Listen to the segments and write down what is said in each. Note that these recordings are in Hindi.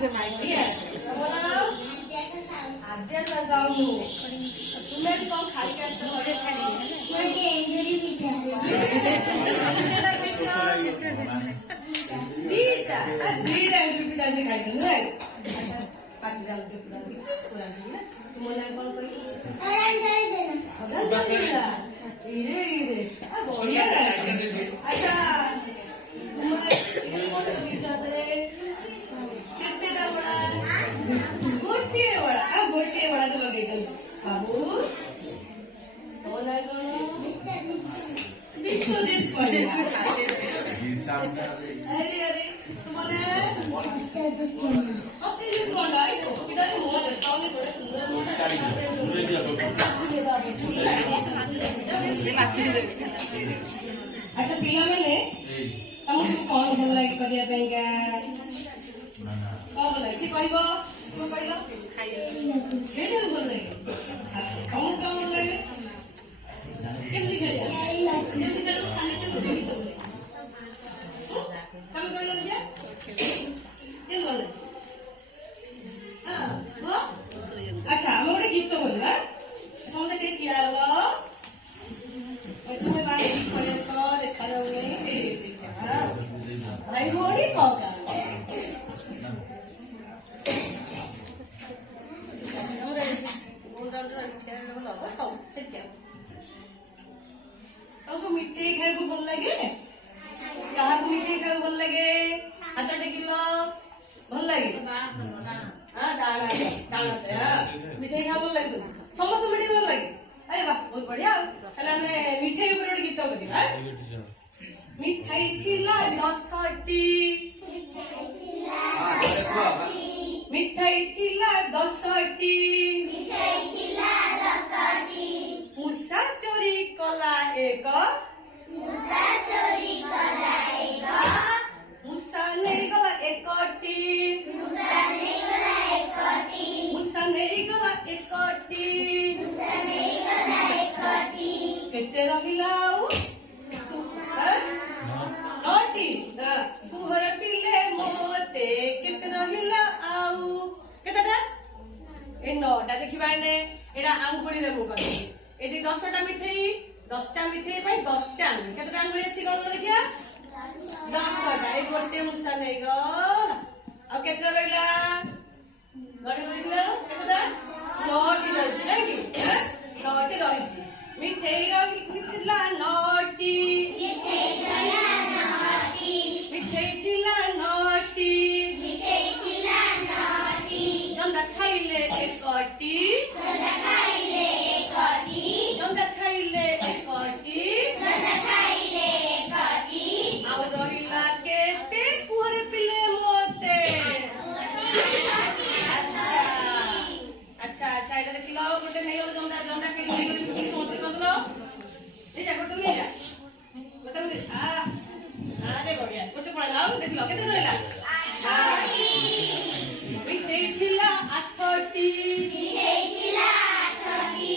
से माइक है आज जैसा जाऊं तुम्हें भी कौन खाली करते हो अच्छा नहीं मुझे इंजरी भी दीदा दीदा इंजरी भी डाल के खाई दो ना काट डाल के पूरा नहीं तुम लोग कौन कोई आराम कर देना इरे इरे बढ़िया अच्छा कितने का बड़ा गोटे बड़ा तो लगे बाबू कौन है विश्वजीत पड़े अरे अरे तुम्हारे सत्यजीत पड़ा इधर हुआ रहता हूँ बड़े सुंदर अच्छा पिला मैंने तुमको कौन भल लगे करिया पेंगा कौन लगे कि कहबो तुम कहलो खेले भल लगे कौन कौन लगे केमती खेलिया केमती खेलो खाने से लोग तो तुम कहलो क्या केम भल लगे हां हो अच्छा हम गोटे गीत बोलबा तुमने के किया हो तुम्हें बात पड़े सो देखा जाऊ नहीं भाई रोड़ी कौका मिठाई खाए को भल लगे क्या मिठाई खाए भल लगे हाथ टेकिल भल लगे मिठाई खा भल लगे समस्त मिठाई भल लगे अरे वाह बहुत बढ़िया मिठाई ऊपर गोटे गीत बोलिबा मिठाई थिला 10टी मिठाई थिला 10टी मूषा चोरी कला एक मूषा नहीं गला एकटी मूषा नहीं गला एकटी केते रहिला नौटी कुहर पिले मोते केते रहिला आउ केतेटा ए नौटा देखिबा ने एडा आंगुली रे मु करी एडी 10टा मिठाई 10टा मिठाई पई 10टा आंगुली केतेटा आंगुली अछि गण देखिया 10टा ए गोटे मुसा नै ग आ केते रहिला गण रहिला केतेटा नौटी रहि नै कि नौटी रहि मिठाई रहिला नौटी मिठाई थिला नौटी जंदा खाइले एकटी जंदा खाइले एकटी आउ रहिला केते कुहर पिले मोते अच्छा अच्छा एटा देखिलो गोटे नै गलो जंदा जंदा के नै गलो किसी मोते गलो ए जा गोटे ले जा गोटे ले अरे बढ़िया गोटे पळला देखिलो केते रहला मिठाई थिला 8टी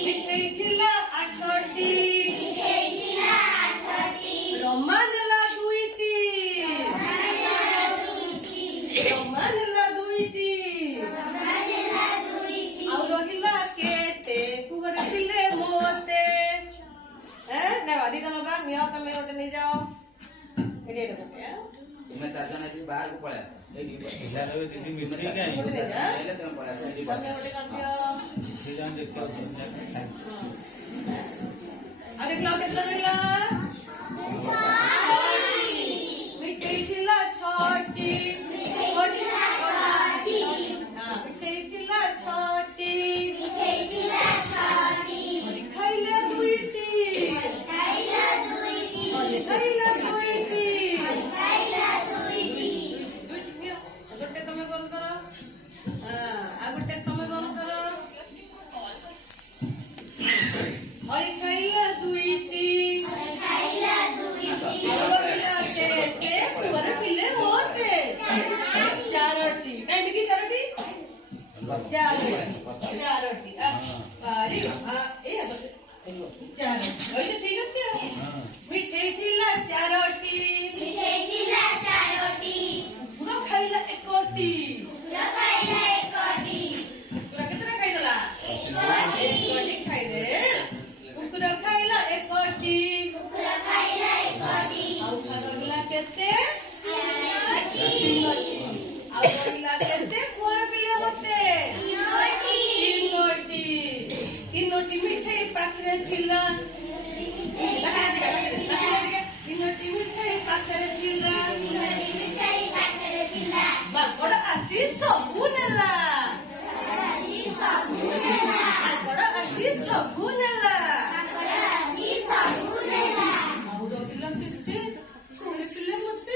मिठाई थिला 8टी रमा नेला 2टी आउ रहिला केते कुहर पिले मोते नै वादी का नबा निया तमे गोटे नै जाओ एडे एडे तुम्हें 4 जन आदमी बाहर को पळे आस ए इधर रे दीदी मिठाई का ले तुम पळे आस एडी बस गोटे कर दियो जान देखो अरे क्लाउ केतला रहिला मिठाई थिला 6टी हां मिठाई थिला 6टी खाइले 2टी खाइला 2टी गोटे तमे बंद करो आ गोटे तमे बंद करो अरे खाइला 2टी के कुहर पिले मोते 4टी नहीं की 4टी 4टी अरे ए 4 ओइ ठीक अछि मिठाई थिला 4टी पूरा खाइला 1टी ଆଉ ରହିଲା କେତେ କୁଆଁର ପିଲା ମତେ ତିନୋଟି ମିଠେଇ ପାଖରେ ଥିଲା ତିନୋଟି ମିଠେଇ ପାଖରେ ଥିଲା ମାଙ୍କଡ ଆସି ସବୁ ନେଲା ମାଙ୍କଡ ଆସି ସବୁ ନେଲା ଆଉ ରହିଲା କେତେ କୁଆଁର ପିଲା ମତେ